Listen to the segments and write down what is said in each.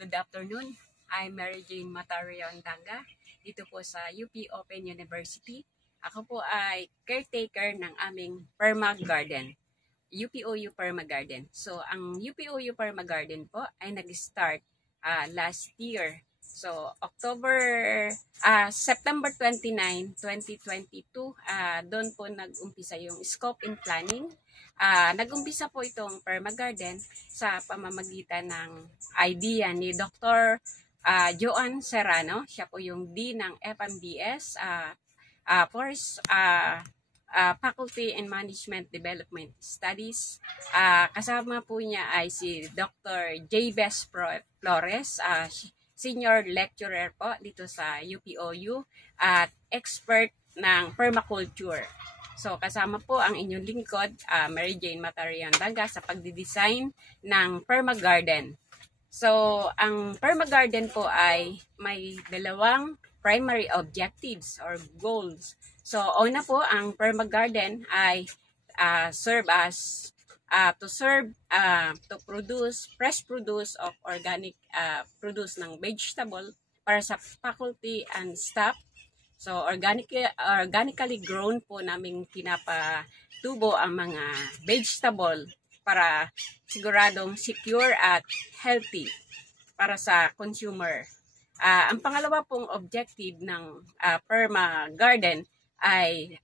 Good afternoon. I'm Mary Jane Matarion-Danga dito po sa UP Open University. Ako po ay caretaker ng aming Perma Garden, UPOU Perma Garden. So, ang UPOU Perma Garden po ay nag-start last year. So, September 29, 2022, doon po nag-umpisa yung scope and planning. Nag-umpisa po itong Perma Garden sa pamamagitan ng idea ni Dr. Joan Serrano. Siya po yung Dean ng FMDS, Faculty and Management Development Studies. Kasama po niya ay si Dr. Jabez Flores, Senior Lecturer po dito sa UPOU at expert ng permaculture. So, kasama po ang inyong lingkod, Mary Jane Matarion-Danga sa pagdidesign ng Perma Garden. So, ang Perma Garden po ay may dalawang primary objectives or goals. So, una po, ang Perma Garden ay to produce fresh produce of organic produce ng vegetable para sa faculty and staff. So, organically grown po naming pinapatubo ang mga vegetable para siguradong secure at healthy para sa consumer. Ang pangalawa pong objective ng Perma Garden ay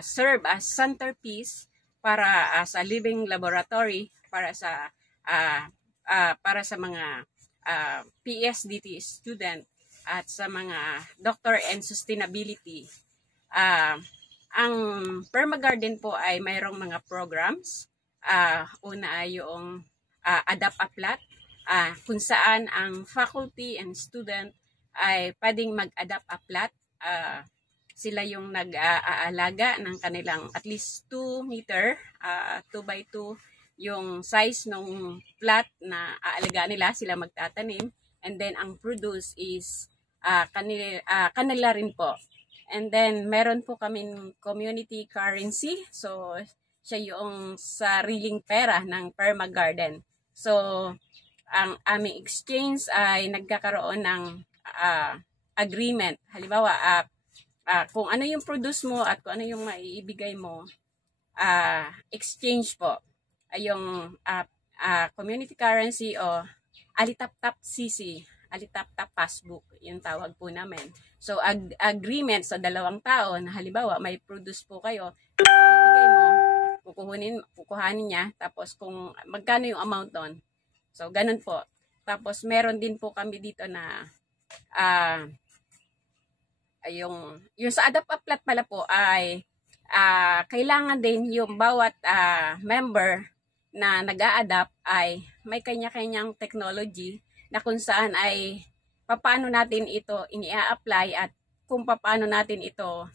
serve as centerpiece para sa living laboratory para sa mga PSDT student at sa mga doctor and sustainability. Ang Perma Garden po ay mayroong mga programs. Una ay yung Adapt a Plot, kung saan ang faculty and student ay pwedeng mag-adapt a plot. Sila yung nag-aalaga ng kanilang at least 2 meter, 2 by 2 yung size ng plot na aalagaan nila, sila magtatanim. And then ang produce is kanila rin po. And then meron po kaming community currency. So siya yung sariling pera ng Perma Garden. So ang aming exchange ay nagkakaroon ng agreement. Halimbawa, kung ano yung produce mo at kung ano yung maiibigay mo, exchange po ay yung community currency o Alitap-tap CC, Alitap-tap passbook, yung tawag po namin. So, agreement sa dalawang tao na halimbawa may produce po kayo, ibigay mo, kukuhanin niya, tapos kung magkano yung amount doon. So, ganun po. Tapos, meron din po kami dito na yung sa Adapt a Plot pala po ay kailangan din yung bawat member na nag-a-adapt ay may kanya-kanyang technology na kung saan ay paano natin ito ini-apply at kung paano natin ito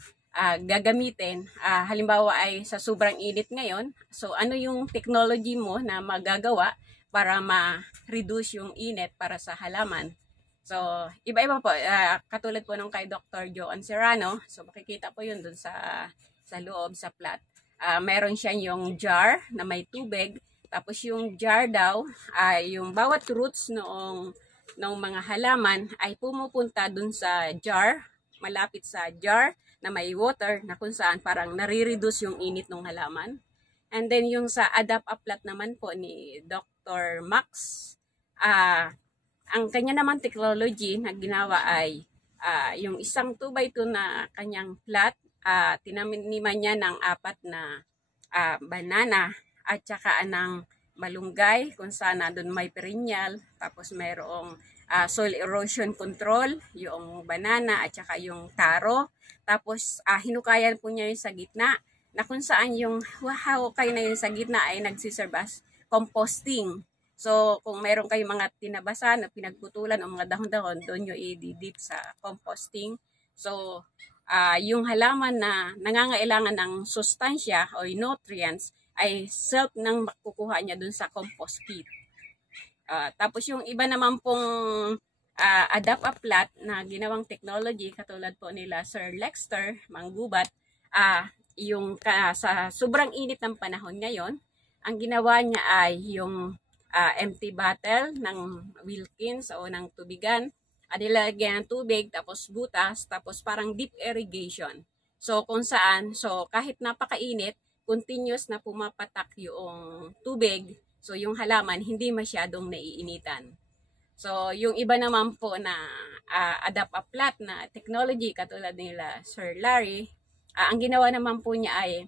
gagamitin. Halimbawa ay sa sobrang init ngayon, so ano yung technology mo na magagawa para ma-reduce yung init para sa halaman. So, iba-iba po. Katulad po nung kay Dr. Joan Serrano. So, makikita po yun dun sa loob, sa plot. Meron siya yung jar na may tubig. Tapos yung jar daw, yung bawat roots noong mga halaman ay pumupunta dun sa jar, malapit sa jar na may water na kung saan parang nare-reduce yung init ng halaman. And then yung sa Adapt a Plot naman po ni Dr. Max, ang kanya naman technology na ginawa ay yung isang 2x2 na kanyang plot, tinaniman niya ng 4 na banana at saka ng malunggay kung saan doon may perennial, tapos mayroong soil erosion control, yung banana at saka yung taro. Tapos hinukayan po niya yung sa gitna na kung saan yung hukay na yung sa gitna ay nagsiserve as composting. So, kung meron kayong mga tinabasan o pinagputulan o mga dahon-dahon, doon nyo i-dip sa composting. So, yung halaman na nangangailangan ng sustansya o nutrients ay self nang makukuha niya doon sa compost pit. Tapos yung iba naman pong Adapt a Plot na ginawang technology, katulad po nila Sir Lexter Manggubat, yung sa sobrang init ng panahon ngayon, ang ginawa niya ay yung empty bottle ng Wilkins o ng tubigan. Nilagyan ng tubig, tapos butas, tapos parang deep irrigation. So kung saan, so kahit napakainit, continuous na pumapatak yung tubig. So yung halaman hindi masyadong naiinitan. So yung iba naman po na adapt a plant na technology katulad nila Sir Larry, ang ginawa naman po niya ay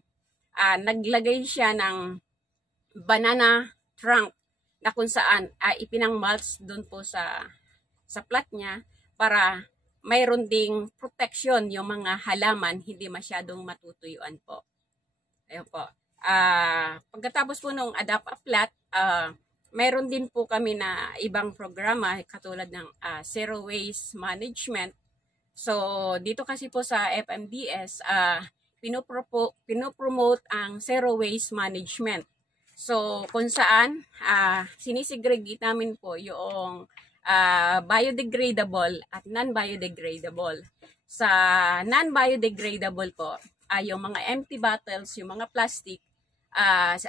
naglagay siya ng banana trunk na kung saan ipinang-mulch doon po sa plat niya para mayroon ding protection yung mga halaman hindi masyadong matutuyuan po. Ayun po. Pagkatapos po nung adapt a plat, mayroon din po kami na ibang programa katulad ng zero waste management. So dito kasi po sa FMDS, pinopromote ang zero waste management. So kung saan sinisegregate namin po yung biodegradable at non-biodegradable. Sa non-biodegradable po, yung mga empty bottles, yung mga plastic,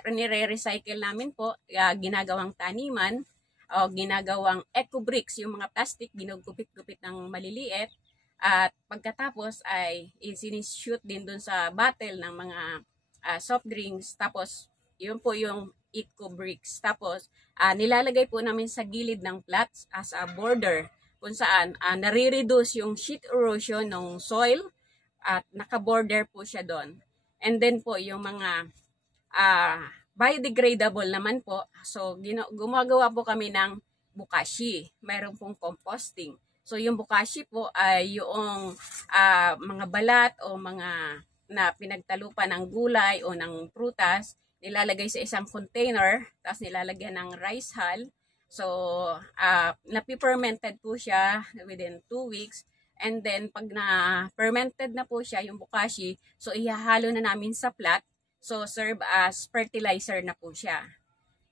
nire-recycle namin po, ginagawang taniman, o ginagawang eco bricks, yung mga plastic, ginugupit-gupit ng maliliit, at pagkatapos ay isinishoot din dun sa bottle ng mga soft drinks, tapos yun po yung eco bricks. Tapos nilalagay po namin sa gilid ng plats as a border kung saan nare-reduce yung sheet erosion ng soil at naka-border po siya doon. And then po yung mga biodegradable naman po. So gumagawa po kami ng bokashi. Mayroon pong composting. So yung bokashi po ay yung mga balat o mga na pinagtalupan ng gulay o ng prutas, nilalagay sa isang container, tapos nilalagyan ng rice hull. So, napifermented po siya within 2 weeks. And then, pag na-fermented na po siya, yung bokashi, so ihahalo na namin sa plat. So, serve as fertilizer na po siya.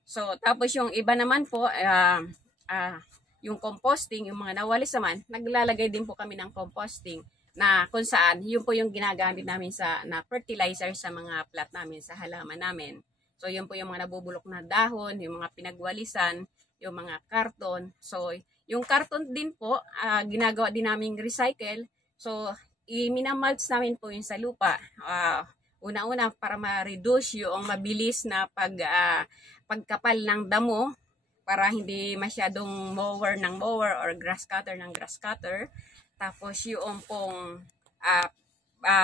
So, tapos yung iba naman po, yung composting, yung mga nawalis naman, naglalagay din po kami ng composting na kung saan, yun po yung ginagamit namin na fertilizer sa mga plat namin, sa halaman namin. So, yun po yung mga nabubulok na dahon, yung mga pinagwalisan, yung mga karton. So, yung karton din po, ginagawa din namin recycle. So, minamulch namin po yung sa lupa. Una-una, para ma-reduce yung mabilis na pagkapal ng damo, para hindi masyadong mower ng mower or grass cutter ng grass cutter. Tapos yung pong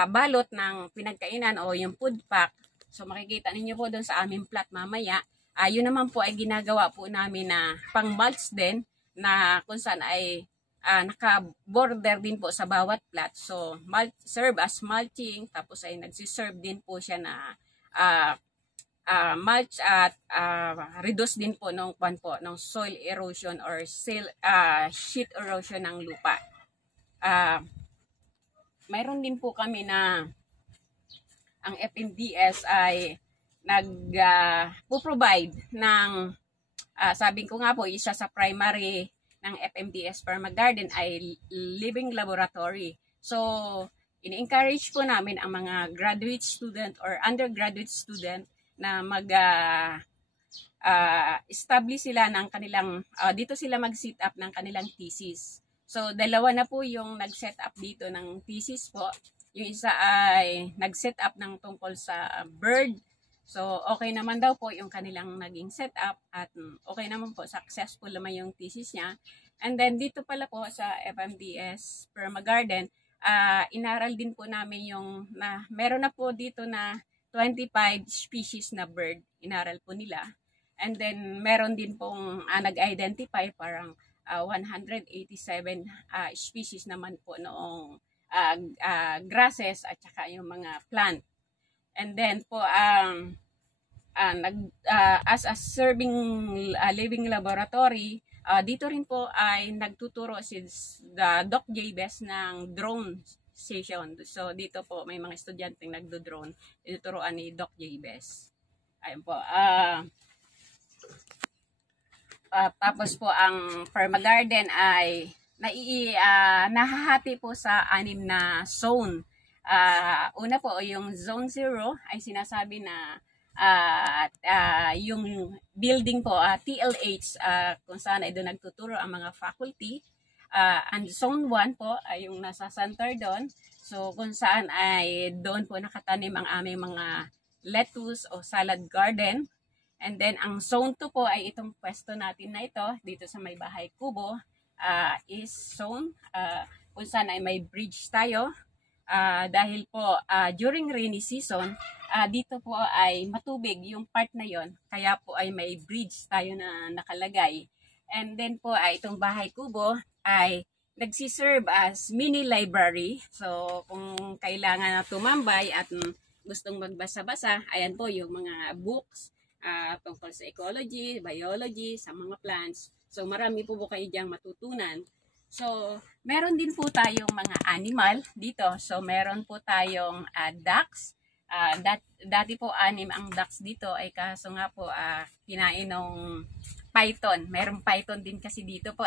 balot ng pinagkainan o yung food pack. So makikita ninyo po doon sa aming plat mamaya. Yun naman po ay ginagawa po namin na pang-mulch din na kung saan ay naka-border din po sa bawat plat. So serve as mulching, tapos ay nagsiserve din po siya na mulch at reduce din po ng soil erosion or sheet erosion ng lupa. Mayroon din po kami na ang FMDS ay nag-provide ng sabi ko nga po, isa sa primary ng FMDS Perma Garden ay living laboratory. So, ini-encourage po namin ang mga graduate student or undergraduate student na establish sila ng kanilang, dito sila mag-set up ng kanilang thesis. So, dalawa na po yung nag-set up dito ng thesis po. Yung isa ay nag-set up ng tungkol sa bird. So, okay naman daw po yung kanilang naging setup at okay naman po, successful naman yung thesis niya. And then, dito pala po sa FMDS Perma Garden, inaral din po namin yung, meron na po dito na 25 species na bird, inaral po nila. And then, meron din pong nag-identify parang 187 species naman po noong grasses at saka yung mga plant. And then po as a serving living laboratory, dito rin po ay nagtuturo si Doc J. Best ng drone session. So dito po may mga estudyante nagdo-drone, ituturoan ni Doc J. Best. Ayun po. Tapos po ang Perma Garden ay nahahati po sa 6 na zone. Una po, yung zone 0 ay sinasabi na Yung building po, TLH, kung saan ay doon nagtuturo ang mga faculty. And Zone 1 po ay yung nasa center doon. So kung saan ay doon po nakatanim ang aming mga lettuce o salad garden. And then ang Zone 2 po ay itong pwesto natin na ito dito sa May Bahay Kubo, is zone kung saan ay may bridge tayo. Dahil po during rainy season, dito po ay matubig yung part na yon, kaya po ay may bridge tayo na nakalagay. And then po itong Bahay Kubo ay nagsiserve as mini library. So kung kailangan na tumambay at gustong magbasa-basa, ayan po yung mga books tungkol sa ecology, biology, sa mga plants. So marami po kayo diyang matutunan. So meron din po tayong mga animal dito. So meron po tayong ducks. Dati po 6 ang ducks dito, ay kaso nga po kinain ng python. Merong python din kasi dito po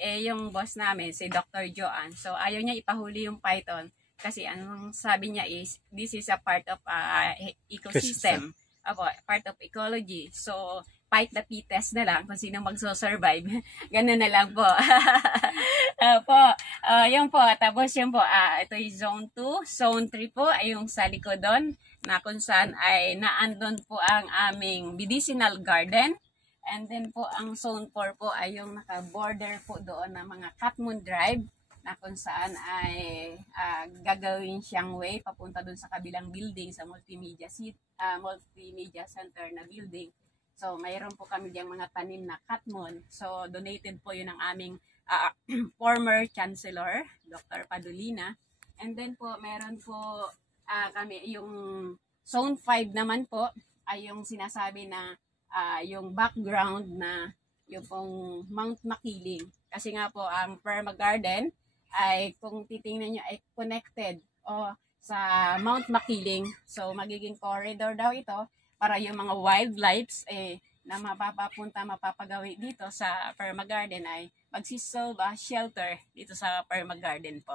yung boss namin, si Dr. Joanne. So ayaw niya ipahuli yung python kasi anong sabi niya is this is a part of ecosystem. Part of ecology. So fight the test na lang kung sino magso-survive. Ganun na lang po. Yun po. Tapos yun po, ito yung Zone 2. Zone 3 po ay yung sa likod na kung saan ay naandun po ang aming medicinal garden. And then po, ang Zone 4 po ay yung naka-border po doon ng mga Catmoon Drive na kung saan ay gagawin siyang way papunta doon sa kabilang building sa multimedia center na building. So, mayroon po kami diyang mga tanim na Catmoon. So, donated po yun ng aming former Chancellor, Dr. Padulina. And then po, meron po kami yung Zone 5 naman po ay yung sinasabi na yung background na yung pong Mount Makiling. Kasi nga po, ang Perma Garden ay kung titingnan nyo ay connected sa Mount Makiling. So, magiging corridor daw ito para yung mga wildlife na mapapagawi dito sa Perma Garden ay magsisolve shelter dito sa Perma Garden po.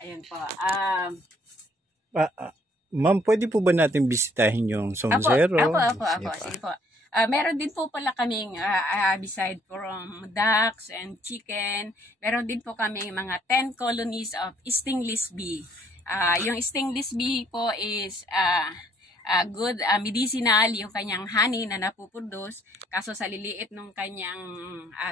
Ayun po. Ma'am, pwede po ba natin bisitahin yung Zone 0? Sige po. Meron din po pala kaming beside from ducks and chicken, meron din po kaming mga 10 colonies of stingless bee. Yung stingless bee po is good medicinal yung kanyang honey na napuproduce, kaso sa liliit ng kanyang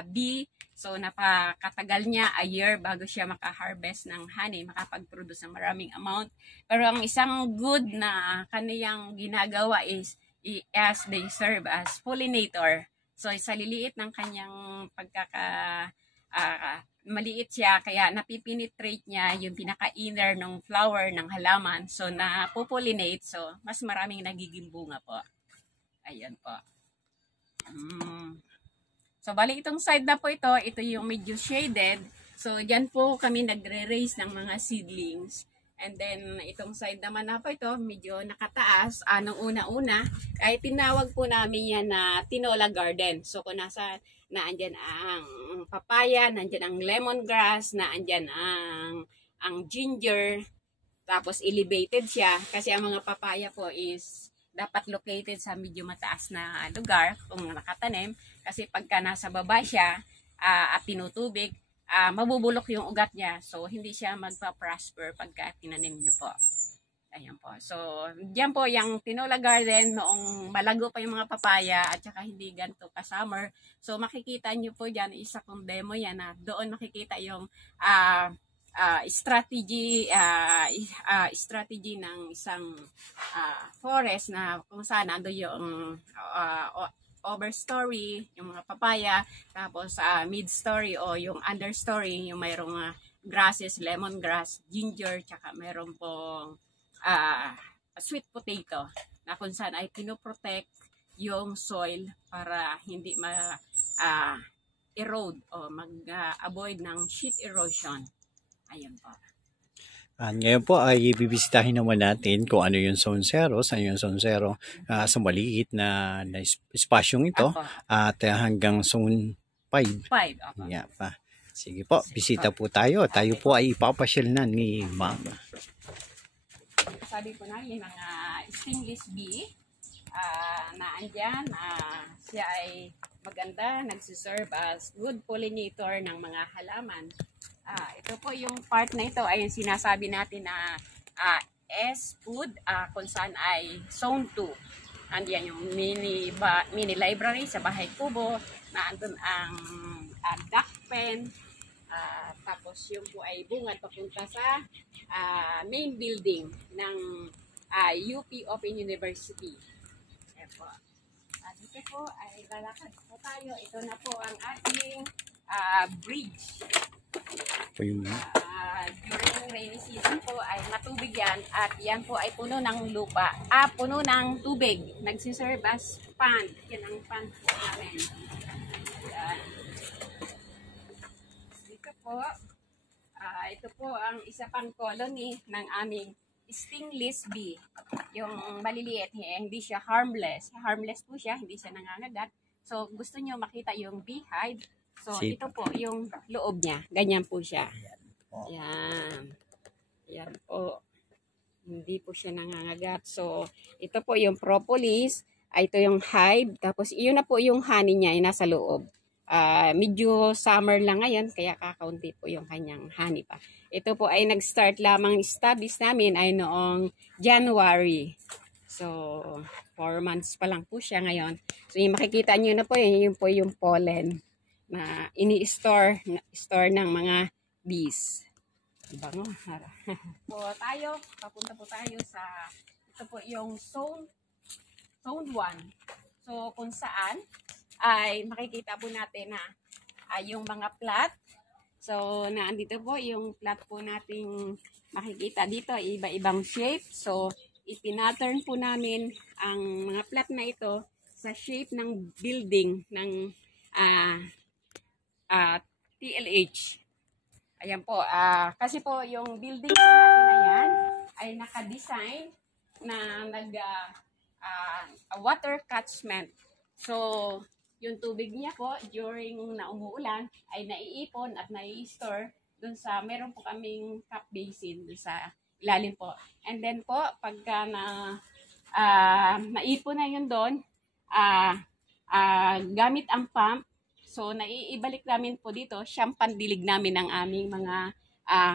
bee, so napakatagal niya a year bago siya maka-harvest ng honey, makapag-produce ng maraming amount. Pero ang isang good na kaniyang ginagawa is as they serve as pollinator. So sa liliit ng kanyang maliit siya, kaya napipenetrate niya yung pinaka-inner ng flower ng halaman. So, napopollinate. So, mas maraming nagiging bunga po. Ayan po. So, bali itong side na po ito yung medyo shaded. So, dyan po kami nagre-raise ng mga seedlings. And then, itong side naman na po ito, medyo nakataas. Nung una-una, ay tinawag po namin yan na tinola garden. So, kung naandyan ang papaya, naandyan ang lemongrass, naandyan ang ginger, tapos elevated siya. Kasi ang mga papaya po is dapat located sa medyo mataas na lugar kung nakatanim. Kasi pagka nasa baba siya at tinutubig, mabubulok yung ugat niya. So, hindi siya magpa-prosper pagka tinanim nyo po. Ayan po. So, diyan po yung tinola garden noong malago pa yung mga papaya at saka hindi ganito ka-summer. So, makikita nyo po dyan, isa kong demo yan na doon makikita yung strategy ng isang forest na kung saan ando yung overstory, yung mga papaya, tapos mid-story o yung understory, yung mayroong grasses, lemongrass, ginger, tsaka mayroong pong sweet potato na kung saan ay pinoprotect yung soil para hindi ma-erode o mag-avoid ng sheet erosion. Ayan po. Ngayon po ay bibisitahin naman natin kung ano yung Zone 0, saan yung Zone 0 sa maliit na espasyong ito at hanggang Zone 5. Yeah, pa. Sige po, bisita po tayo. Tayo po ay ipapasyal na ni Ma'am. Sabi ko na yung mga stingless bee. na andyan. Siya ay maganda, nagsiserve as good pollinator ng mga halaman. Ito po yung part na ito ay yung sinasabi natin na S-food, kung saan ay zone 2. Andiyan yung mini library sa Bahay Kubo, na andun ang duck pen. Tapos yung po ay bungad papunta sa main building ng UP Open University. Ayan po. Dito po ay lalakad po tayo. Ito na po ang ating bridge. During rainy season po ay matubig yan, at yan po ay puno ng lupa. Puno ng tubig. Nagsiserve as pond. Yan ang pond po namin. Yan. Dito po, ito po ang isa pang colony ng aming stingless bee. Yung maliliit, hindi siya harmless. Harmless po siya, hindi siya nangangagat. So, gusto nyo makita yung beehive. So, ito po yung loob niya. Ganyan po siya. Yan. Yan po. Hindi po siya nangangagat. So, ito po yung propolis. Ito yung hive. Tapos, iyon na po yung honey niya ay nasa loob. Medyo summer lang ngayon, kaya kakaunti po yung kanyang honey pa. Ito po ay nag-start lamang establish namin ay noong January. So, 4 months pa lang po siya ngayon. So, yung makikita nyo na po, yun po yung pollen na ini-store ng mga bees. Bango. So, papunta po tayo sa, ito po yung zone 1. So, kung saan ay makikita po natin na yung mga plat. So, naandito po yung plat po nating makikita dito, iba-ibang shape. So, ipinattern po namin ang mga plat na ito sa shape ng building ng TLH. Ayan po, kasi po yung building po natin na yan ay naka-design na water catchment. So, yung tubig niya po during na umuulan ay naiipon at nai-store dun sa, meron po kaming cap basin dun sa ilalim po. And then po, pagka naipon na yun doon, gamit ang pump, so naiibalik namin po dito, siyang pandilig namin ng aming mga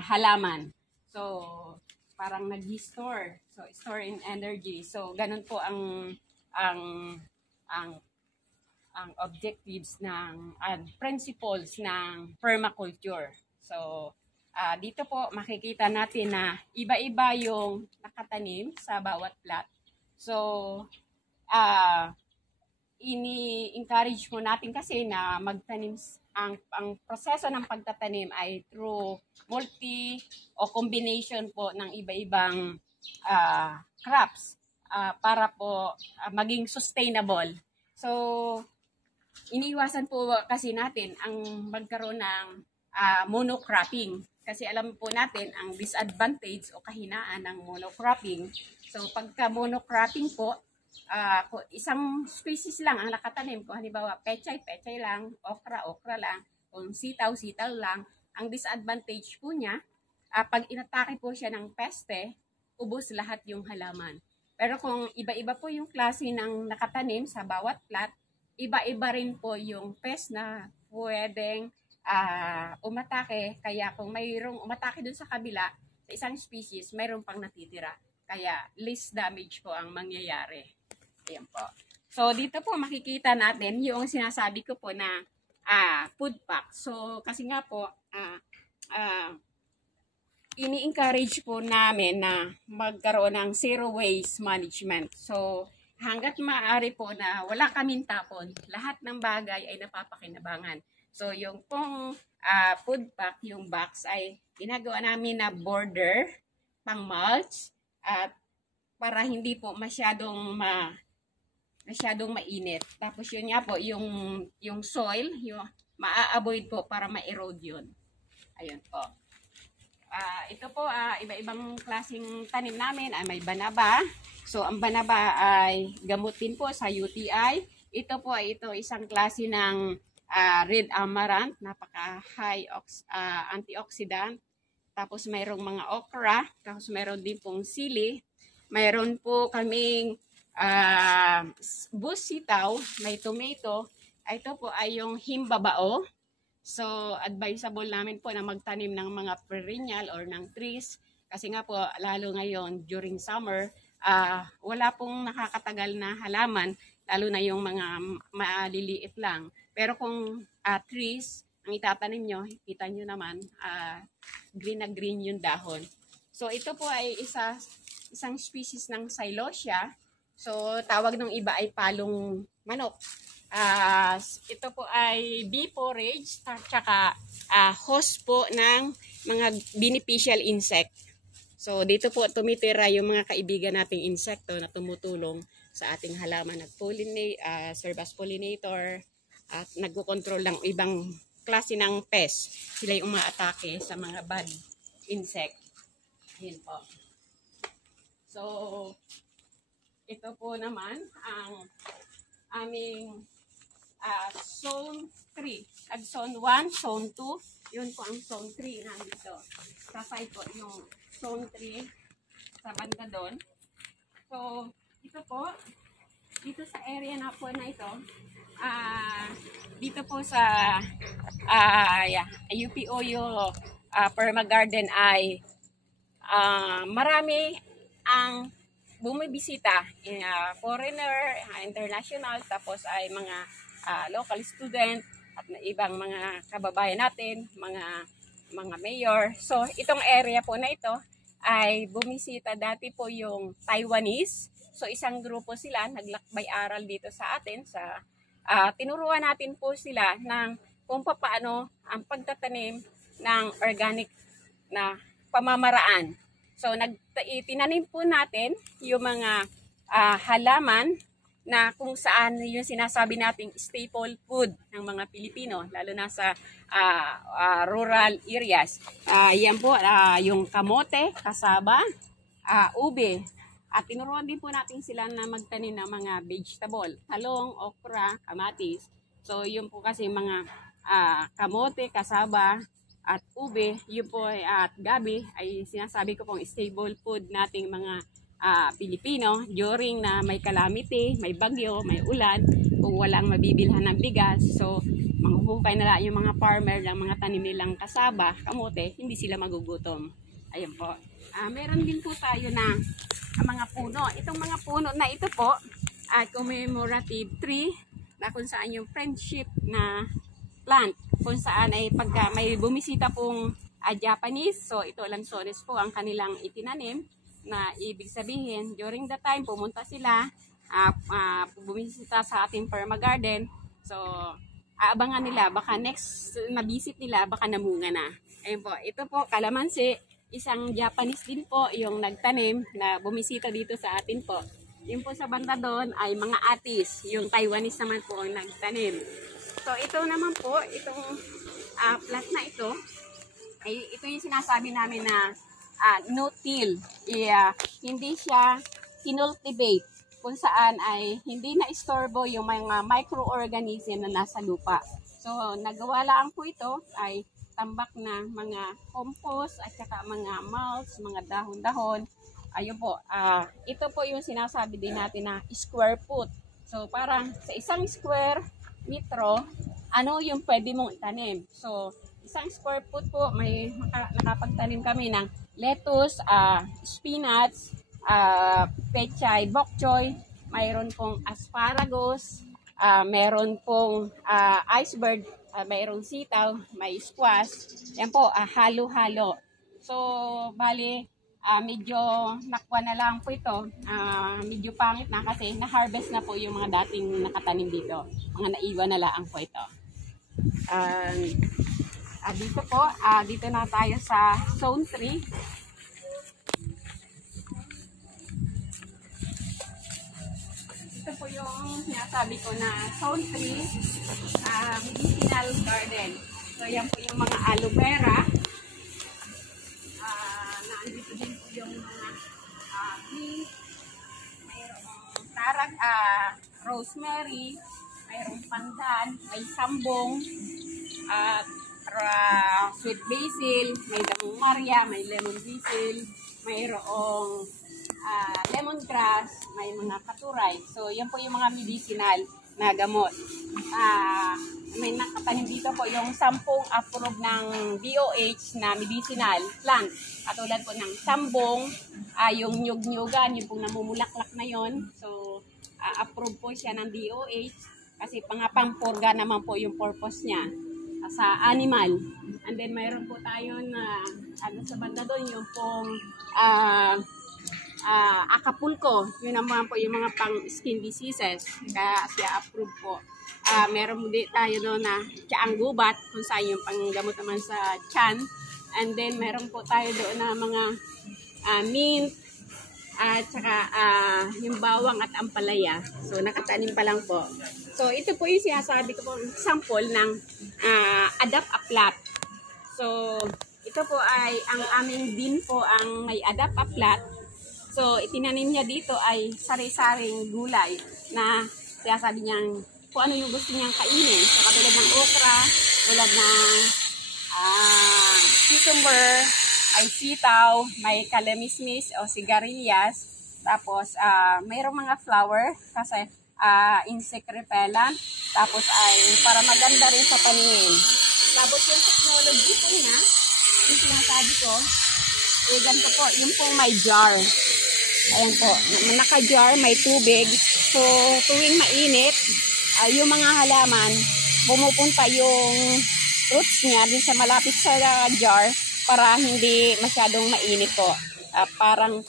halaman. So, parang nag-store. So, store in energy. So, ganun po ang objectives ng principles ng permaculture. So, dito po makikita natin na iba-iba yung nakatanim sa bawat plat. So, ini-encourage mo natin kasi na magtanim. Ang proseso ng pagtatanim ay through multi o combination po ng iba-ibang crops para po maging sustainable. So, iniwasan po kasi natin ang magkaroon ng monocropping. Kasi alam po natin ang disadvantage o kahinaan ng monocropping. So, pagka monocropping po, isang species lang ang nakatanim. Kung halimbawa, pechay lang, okra lang, kung sitaw lang. Ang disadvantage po niya, pag inatake po siya ng peste, ubos lahat yung halaman. Pero kung iba-iba po yung klase ng nakatanim sa bawat plat, iba-iba rin po yung pest na pwedeng umatake. Kaya kung mayroong umatake dun sa kabila, sa isang species, mayroong pang natitira. Kaya least damage po ang mangyayari. Ayan po. So, dito po makikita natin yung sinasabi ko po na food pack. So, kasi nga po, ini-encourage po namin na magkaroon ng zero waste management. So, hanggat maaari po na wala kaming tapon, lahat ng bagay ay napapakinabangan. So, yung pong food pack, yung box ay ginagawa namin na border, pang mulch, at para hindi po masyadong mainit. Tapos yun nga po, yung soil, yung maa-avoid po para ma-erode yun. Ayun po. Ito po, iba-ibang klaseng tanim namin ay may banaba. So, ang banaba ay gamutin po sa UTI. Ito po ay isang klase ng red amaranth, napaka-high antioxidant. Tapos mayroong mga okra, tapos mayroon din pong sili. Mayroon po kaming bush sitaw, may tomato. Ito po ay yung himbabao. So, advisable namin po na magtanim ng mga perennial or ng trees. Kasi nga po, lalo ngayon during summer, wala pong nakakatagal na halaman, lalo na yung mga maliliit lang. Pero kung trees, ang itatanim nyo, kita nyo naman, green na green yung dahon. So, ito po ay isang species ng Celosia. So, tawag ng iba ay palong manok. Ito po ay bee forage, tsaka host po ng mga beneficial insect. So, dito po tumitira yung mga kaibigan nating insekto na tumutulong sa ating halaman. Nag-pollinate, serve as pollinator, at nagko-control ng ibang klase ng pest. Sila yung umaatake sa mga bad insect. Ayan po. So, ito po naman ang aming zone 3. Zone 1, zone 2. Yun po ang zone 3 nandito. Sa side po yung zone 3 sa banda doon. So, ito po, dito sa area na po na ito, dito po sa UPOU Perma Garden ay marami ang bumibisita, foreigner, international, tapos ay mga local student at ibang mga kababayan natin, mga mayor. So, itong area po na ito ay bumisita dati po yung Taiwanese. So, isang grupo sila, naglakbay-aral dito sa atin. Tinuruan natin po sila ng kung paano ang pagtatanim ng organic na pamamaraan. So, tinanim po natin yung mga halaman na kung saan yung sinasabi nating staple food ng mga Pilipino, lalo na sa rural areas. Yan po, yung kamote, kasaba, ube. At tinuruan din po natin sila na magtanim ng mga vegetable, talong, okra, kamatis. So, yun po kasi mga kamote, kasaba, at ube, yun po at gabi ay sinasabi ko pong stable food nating mga Pilipino during na may calamity, may bagyo, may ulan, kung walang mabibilhan ng bigas. So, manghukay na lang yung mga farmer ng mga tanim nilang kasaba, kamote, hindi sila magugutom. Ayun po. Meron din po tayo na mga puno. Itong mga puno na ito po ay commemorative tree na kung saan yung friendship na plant, kung saan ay pagka may bumisita pong Japanese, so ito lanzones po ang kanilang itinanim, na ibig sabihin during the time pumunta sila, bumisita sa ating Perma Garden, so aabangan nila, baka next na visit nila, baka namunga na. Ayun po, ito po kalamansi, isang Japanese din po yung nagtanim na bumisita dito sa atin po. Yung po sa banda doon ay mga atis, yung Taiwanese naman po ang nagtanim. So ito naman po, itong plant na ito, ay ito yung sinasabi namin na no-till. Hindi siya kinultivate, kung saan ay hindi na istorbo yung mga microorganism na nasa lupa. So nagawa lang po ito ay tambak na mga compost at saka mga mulch, mga dahon-dahon. Ayun po, ito po yung sinasabi din natin na square foot. So parang sa isang square metro, ano yung pwede mong itanim. So isang square foot po, may nakapagtanim kami ng lettuce, spinach, pechay, bok choy, mayroon pong asparagus, mayroon pong iceberg, mayroong sitaw, may squash. Yan po, halo-halo. So, bali, medyo nakwa na lang po ito. Medyo pangit na kasi na-harvest na po yung mga dating nakatanim dito. Mga naiwan na lang po ito. Dito po, dito na tayo sa zone 3. Ito po yung sinasabi ko na zone 3, medicinal garden. So yan po yung mga aloe vera. Nandito din po yung mga tea, mayroong tarag, rosemary, mayroong pandan, may sambong, at sweet basil, may damong Maria, may lemon basil, mayroong lemongrass, may mga katuray. So, yan po yung mga medicinal na gamot. May nakatanim dito po yung 10 approved ng DOH na medicinal plant. Katulad po ng sambong, yung nyug-nyugan, yung pong namumulaklak na yon. So, approved po siya ng DOH kasi pampurga naman po yung purpose niya sa animal. And then, mayroon po tayo na sa banda doon, yung pong Acapulco. Yun naman po yung mga pang skin diseases. Kaya siya approved po. Meron din tayo doon na tiyaang gubat, kung saan yung panggamot naman sa tiyan. And then, meron po tayo doon na mga mint, at saka yung bawang at ampalaya. So, nakatanim pa lang po. So, ito po yung sinasabi ko po, sample ng Adapt a Plat. So, ito po ay ang aming din po ang may Adapt a Plat. So, itinanim niya dito ay sari-saring gulay na sinasabi niyang kung ano yung gusto niyang kainin. So, katulad ng okra, tulad ng cucumber, ay sitaw, may kalamismis o sigarilyas, tapos mayroong mga flower kasi insect repellent, tapos ay para maganda rin sa paningin. Tapos yung technology po niya, yung sinasabi ko, ganito po, yung pong may jar. Ayan po, naka-jar, may tubig. So, tuwing mainit, yung mga halaman, pumupunta yung roots niya din sa malapit sa jar para hindi masyadong mainit po. Parang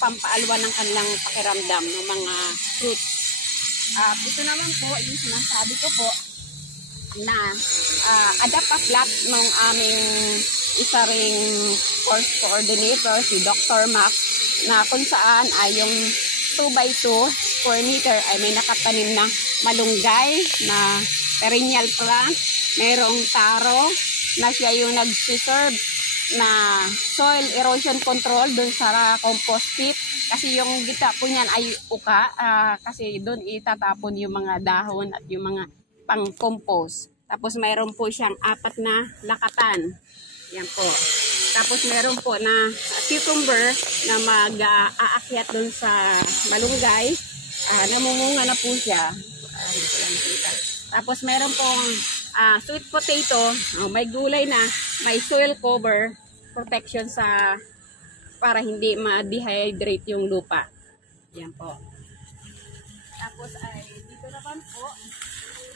pampaalwa ng kanilang pakiramdam ng mga fruits. Ito naman po, yung sinasabi ko po, na Adapt a Plat ng aming isa ring course coordinator, si Dr. Max, na kung saan ay yung 2x2 square meter ay may nakatanim na malunggay na perennial plant, mayroong taro na siya yung nag-serve na soil erosion control dun sa compost pit kasi yung gitna po niyan ay uka kasi dun itatapon yung mga dahon at yung mga pang-compost. Tapos mayroon po siyang 4 na lakatan. Yan po. Tapos meron po na cucumber na mag-aakyat dun sa malunggay. Namumunga na po siya. Tapos meron pong sweet potato. May gulay na. May soil cover protection sa para hindi ma-dehydrate yung lupa. Yan po. Tapos ay dito naman po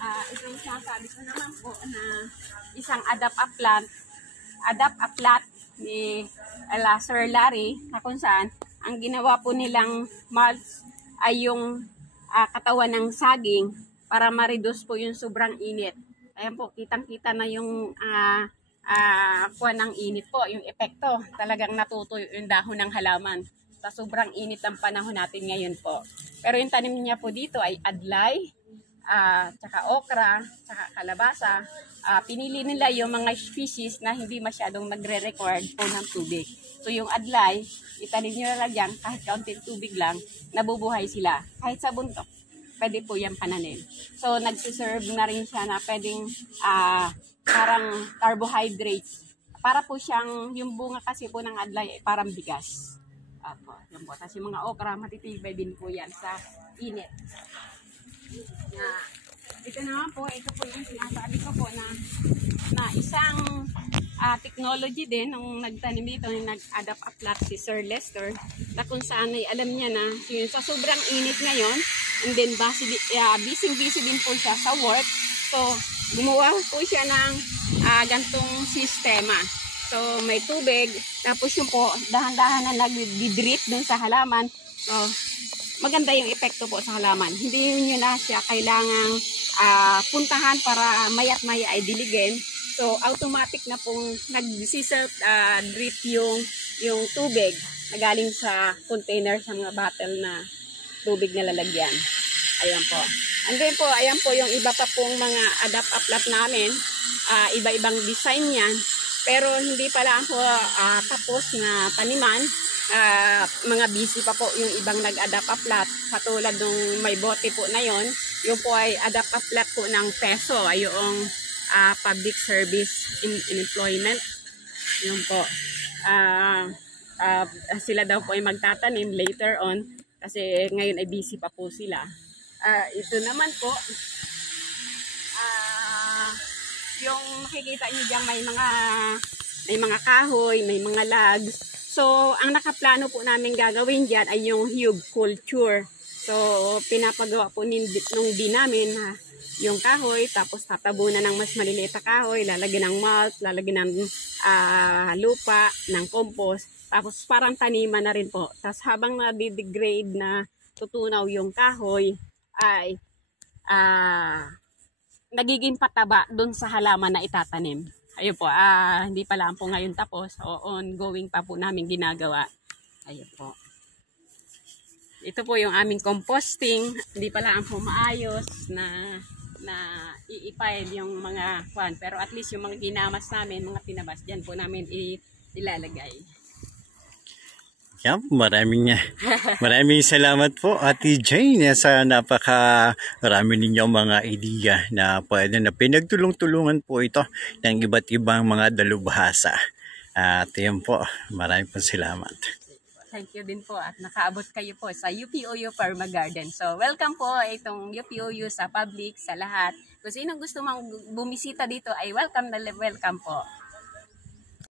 itong sinasabi ko naman po na isang Adapt a Plat ni Sir Larry na kung saan ang ginawa po nilang mulch ay yung katawan ng saging para ma-reduce po yung sobrang init. Ayan po, kitang-kita na yung kuha ng init po, yung epekto. Talagang natutuyo yung dahon ng halaman sa sobrang init ng panahon natin ngayon po. Pero yung tanim niya po dito ay adlay, tsaka okra, tsaka kalabasa. Pinili nila yung mga species na hindi masyadong nagre-record po ng tubig. So yung adlay, itanim nyo na lang dyan, kahit kaunting tubig lang, nabubuhay sila. Kahit sa bundok, pwede po yan pananim. So nagsiserve na rin siya na pwedeng parang carbohydrates. Para po siyang, yung bunga kasi po ng adlay ay parang bigas. Yan po. Tapos yung mga okra, matitibay din po yan sa init. Ito naman po, ito po yung sinasabi ko po na isang technology din nung nagtanim dito, yung nag-adapt a plat si Sir Lester, na kung saan ay alam niya na yun, sa sobrang init ngayon, and then busy din po siya sa work, so gumawa po siya ng gantong sistema. So may tubig, tapos yung po dahan-dahan na nag-drip dun sa halaman, so maganda yung epekto po sa halaman. Hindi nyo na siya kailangang puntahan para mayat maya ay diligin. So automatic na pong nag-drip yung tubig na galing sa container sa mga bottle na tubig na lalagyan. Ayan po. And then po, ayan po yung iba pa pong mga adapt a plat namin. Iba-ibang design yan. Pero hindi pa lang po tapos na taniman. Mga busy pa po yung ibang nag-adapt a plat. Katulad nung may bote po na yon, Yung po ay adapt a plot po ng PESO, ay yung Public Service in Employment. Yun po. Sila daw po ay magtatanim later on kasi ngayon ay busy pa po sila. Ito naman po, yung makikita niyo diyan may mga kahoy, may mga logs. So, ang nakaplano po namin gagawin diyan ay yung hug culture. So, pinapagawa po nung di namin yung kahoy, tapos tatabunan ng mas maliliit na kahoy, lalagyan ng mulch, lalagyan ng lupa, ng compost, tapos parang taniman na rin po. Tapos habang na-degrade na tutunaw yung kahoy, ay nagiging pataba dun sa halaman na itatanim. Ayun po, hindi pa lang po ngayon tapos, ongoing pa po namin ginagawa. Ayun po. Ito po yung aming composting, hindi pa lang po maayos na i-file yung mga kwan, pero at least yung mga ginamas namin, mga tinabas, dyan po namin ilalagay. Yeah, maraming salamat po Ate Jane sa napakarami ninyong mga idea na pwede na pinagtulong-tulungan po ito ng iba't ibang mga dalubhasa. At yan po, maraming po salamat. Thank you din po at nakaabot kayo po sa UPOU Perma Garden. So welcome po itong UPOU sa public, sa lahat. Kung sino gusto mang bumisita dito ay welcome po.